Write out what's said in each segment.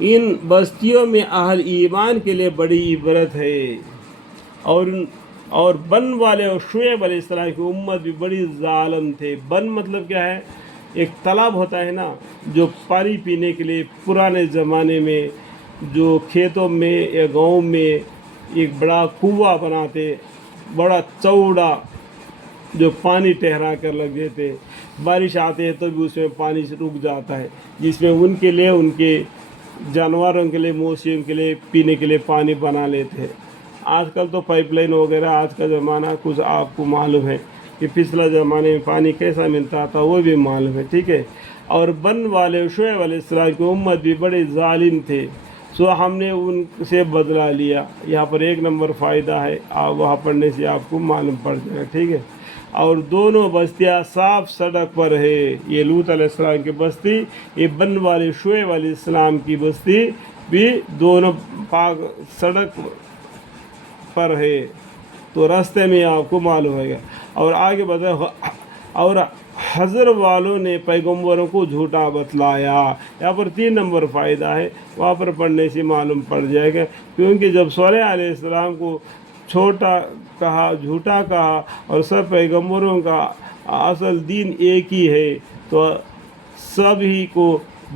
ان بستیوں میں اہل ایمان کے لیے بڑی عبرت ہے۔ اور بن والے اور شعیب علیہ السلام کی امت بھی بڑی ظالم تھے۔ بن مطلب کیا ہے؟ ایک تالاب ہوتا ہے نا، جو پانی پینے کے لیے پرانے زمانے میں جو کھیتوں میں یا گاؤں میں ایک بڑا کنواں بناتے، بڑا چوڑا، جو پانی ٹھہرا کر لگ دیتے، بارش آتے ہے تو بھی اس میں پانی سے رک جاتا ہے، جس میں ان کے لیے، ان کے جانوروں کے لیے، مویشیوں کے لیے پینے کے لیے پانی بنا لیتے ہیں۔ آج کل تو پائپ لائن وغیرہ، آج کا زمانہ کچھ آپ کو معلوم ہے کہ پچھلا زمانے میں پانی کیسا ملتا تھا، وہ بھی معلوم ہے، ٹھیک ہے۔ اور بن والے شعیب علیہ السلام کی امت بھی بڑے ظالم تھے، سو ہم نے ان سے بدلہ لیا۔ یہاں پر ایک نمبر فائدہ ہے، آپ وہاں پڑھنے سے آپ کو معلوم پڑ جائے گا، ٹھیک ہے۔ اور دونوں بستیاں صاف سڑک پر ہے، یہ لوط علیہ السلام کی بستی، یہ بن والے شعیب علیہ السلام کی بستی بھی دونوں پاک سڑک پر ہے، تو راستے میں آپ کو معلوم ہوگا۔ اور آگے بتائیں، اور حضر والوں نے پیغمبروں کو جھوٹا بتلایا۔ یہاں پر 3 نمبر فائدہ ہے، وہاں پر پڑھنے سے معلوم پڑ جائے گا، کیونکہ جب صالح علیہ السلام کو چھوٹا کہا، جھوٹا کہا، اور سب پیغمبروں کا اصل دین ایک ہی ہے، تو سب ہی کو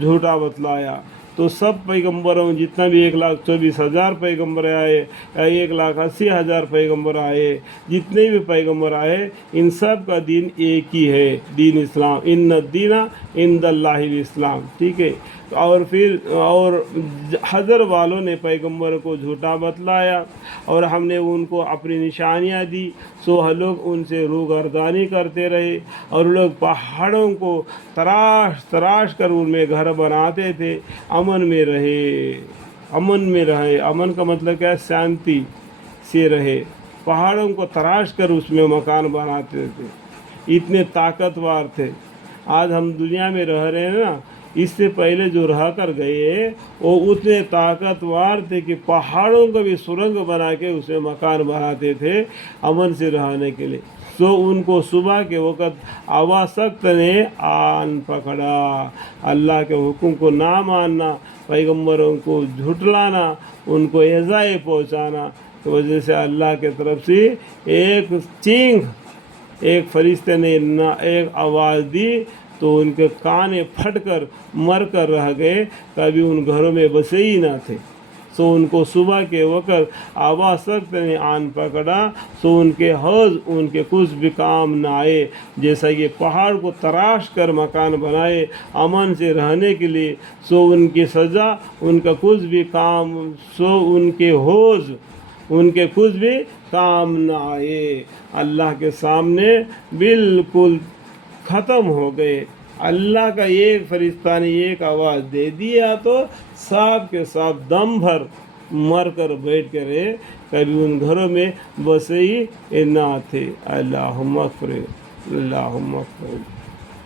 جھوٹا بتلایا۔ تو سب پیغمبروں، جتنا بھی 1,24,000 پیغمبر آئے یا 1,80,000 پیغمبر آئے، جتنے بھی پیغمبر آئے، ان سب کا دین ایک ہی ہے، دین اسلام۔ ان الدین عند اللہ الاسلام، ٹھیک ہے۔ اور پھر حضر والوں نے پیغمبر کو جھوٹا بتلایا، اور ہم نے ان کو اپنی نشانیاں دی، سو لوگ ان سے روگردانی کرتے رہے، اور لوگ پہاڑوں کو تراش تراش کر ان میں گھر بناتے تھے، امن میں رہے، امن میں رہے۔ امن کا مطلب کیا ہے؟ شانتی سے رہے۔ پہاڑوں کو تراش کر اس میں مکان بناتے تھے، اتنے طاقتور تھے۔ آج ہم دنیا میں رہ رہے ہیں نا، اس سے پہلے جو رہ کر گئے وہ اتنے طاقتور تھے کہ پہاڑوں کو بھی سرنگ بنا کے اس میں مکان بناتے تھے امن سے رہنے کے لیے۔ سو ان کو صبح کے وقت ہوا سخت نے آن پکڑا، اللہ کے حکم کو نہ ماننا، پیغمبروں کو جھٹلانا، ان کو ایذائے پہنچانا کی وجہ سے اللہ کے طرف سے ایک چینخ، ایک فرشتے نے ایک آواز دی، تو ان کے کان پھٹ کر مر کر رہ گئے، کبھی ان گھروں میں بسے ہی نہ تھے۔ سو ان کو صبح کے وقت آواز سخت نے آن پکڑا، سو ان کے حوض، ان کے کچھ بھی کام نہ آئے۔ جیسا یہ پہاڑ کو تراش کر مکان بنائے امن سے رہنے کے لیے، سو ان کی سزا، ان کا کچھ بھی کام، سو ان کے حوض، ان کے کچھ بھی کام نہ آئے، اللہ کے سامنے بالکل ختم ہو گئے۔ اللہ کا ایک فرشتہ نے ایک آواز دے دیا تو سب کے سب دم بھر مر کر بیٹھ کے رہے، کبھی ان گھروں میں بسے ہی نہ تھے۔ اللہم اغفر، اللہم اغفر۔